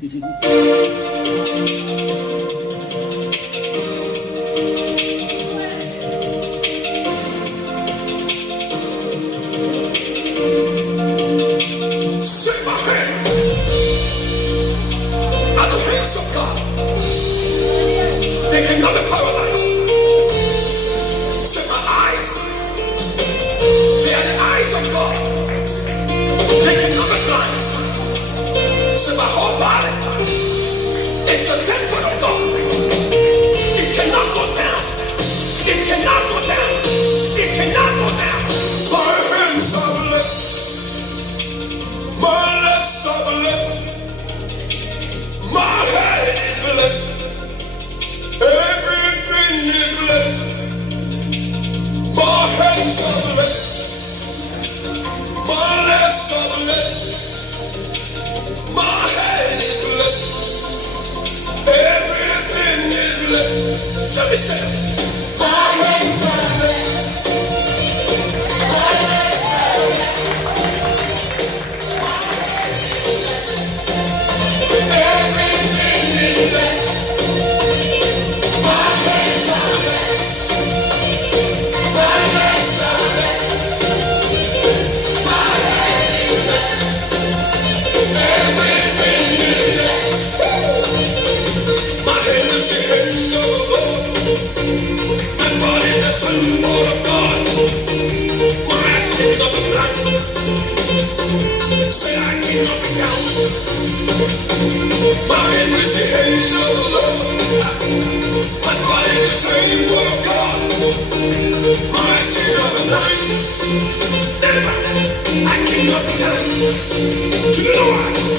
Set my hands at the hands of God. They cannot be paralyzed. Set my eyes. They are the eyes of God. They cannot be blind. Set my whole body. It's the temple of God. It cannot go down. It cannot go down. It cannot go down. My hands are blessed. My legs are blessed. My head is blessed. Everything is blessed. My hands are blessed. My legs are blessed. My head is blessed. Everything is blessed. Tell me, say, my hands are blessed. My legs are blessed. Everything is blessed. My hands are blessed. My legs are blessed. My head is blessed. Everything is blessed. My hand is the hand of the Lord. My body the temple of God. My eyes cannot be blind. Say I cannot be down. My hand is the hand of the Lord. My body the temple of God. My eyes cannot be blind. Never. I cannot be down. Do you know why?